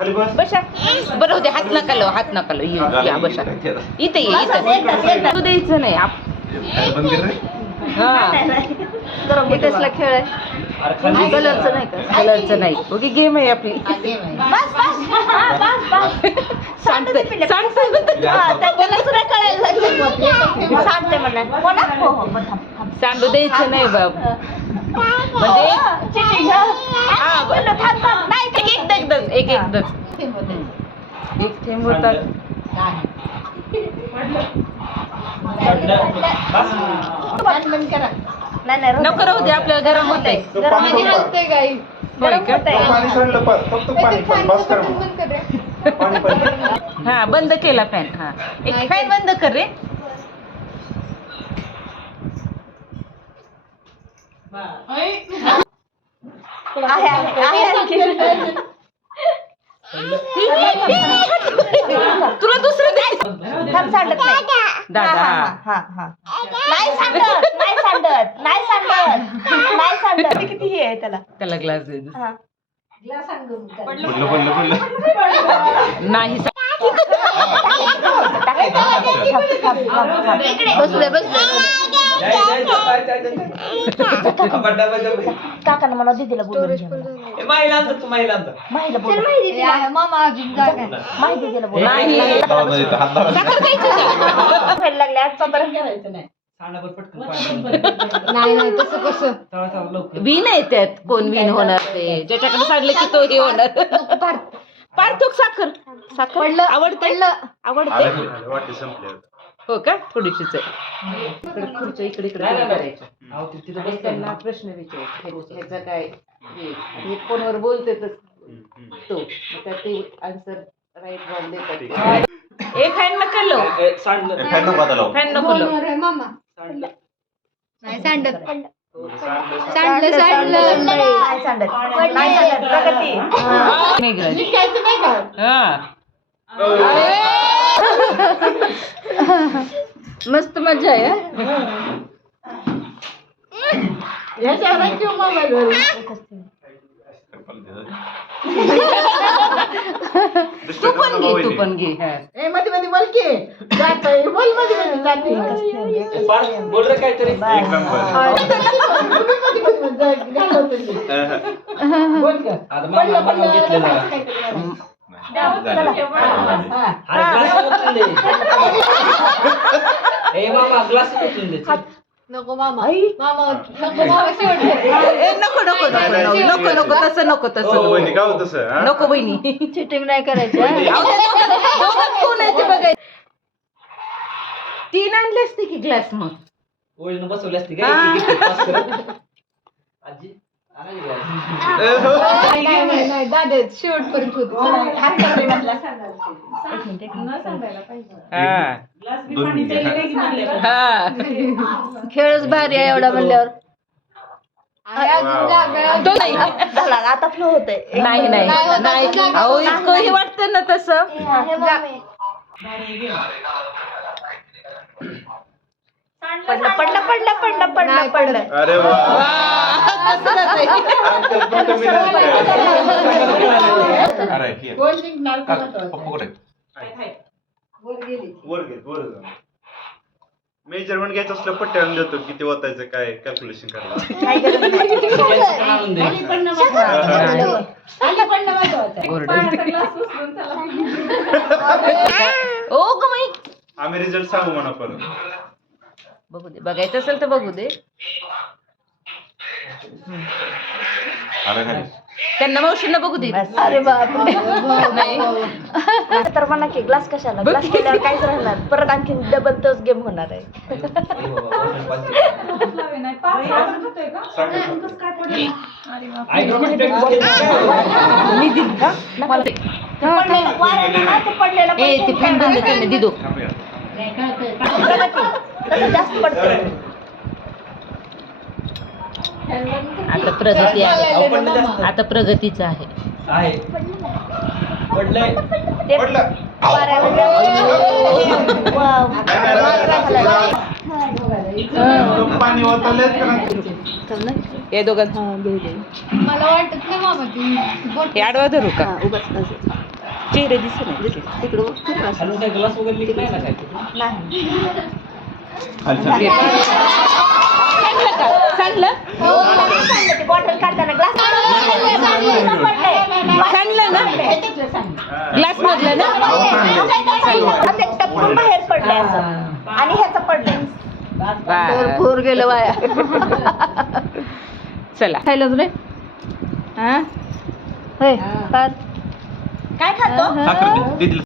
बसा बरं होते हात नका लो या बसा इथे ये इथं तू द्यायचं नाही हे कसला खेळ आहे कलरचं नाही का कलरचं नाही ओके गेम आहे आपली सांडू द्यायचं नाही बाब म्हणजे एक थेंब होतात नको राहू दे आपल्याला गरम होतंय हा बंद केला फॅन हा एक फॅन बंद कर रे तुला दुसरं दादा किती हे आहे त्याला ग्लास दे नाही काकांना मला दीदीला बोलून नाही तसं कसं विन आहे त्यात कोण विन होणार ते ज्याच्याकडे सांगलं की तो हे होणार पार्थोक साखर आवडते हो का थोडीशीच आहे खुर्च्या इकडे करायचं त्यांना प्रश्न विचारायचे ह्याचा काय हे फोनवर बोलते तो मग ते आन्सर राईट रॉंग देतात ए फॅन नका लो फॅन नको लो नाही सांडत मस्त मजा आहे तू पण घे मध्ये मध्ये बोल की जातोय बोल मध्ये जाते बोल रे काहीतरी बोल का आता घेतलेलं नको मामा नको तसं नको बहिणी चिटिंग नाही करायची बघायचं 3 आणले असते की ग्लास मग ओळीनं बसवली असती काय आजी नाही दादा शेवटपर्यंत खेळच भारी आहे एवढा म्हणल्यावर आता फ्लो होतंय नाही अहो इतकं हे वाटतं ना तसं पडलं अरे मेजरमेंट घ्यायचं असलं पट्ट्यानं देतो किती ओतायचं काय कॅल्क्युलेशन करायला आम्ही रिझल्ट सांगू म्हणा परत बघू दे बघायचं असेल तर बघू दे त्यांना मावशींना बघू दे अरे बापरे तर म्हणा की ग्लास कशाला ग्लास केल्यावर काहीच राहणार परत आणखी डबल तोच गेम होणार आहे दिदो जास्त पडते आता प्रगती आहे आता प्रगतीच आहे पाणी हे दोघांचं मला वाटत नाही मामा आडवा धरू का उगाच चेहरे दिसत नाही तिकडं फिरवा. खालून काय ग्लास वगैरे लिहित नाही ना काय सांगलं बॉटल काढताना ग्लास सांगलं ना ग्लास मधलं ना टपकून बाहेर पडले असं आणि ह्याचं पडलंय भरपूर गेलं वाया. चला खायला तुला हा होय पाच काय खातो साखर दे- दे तिला.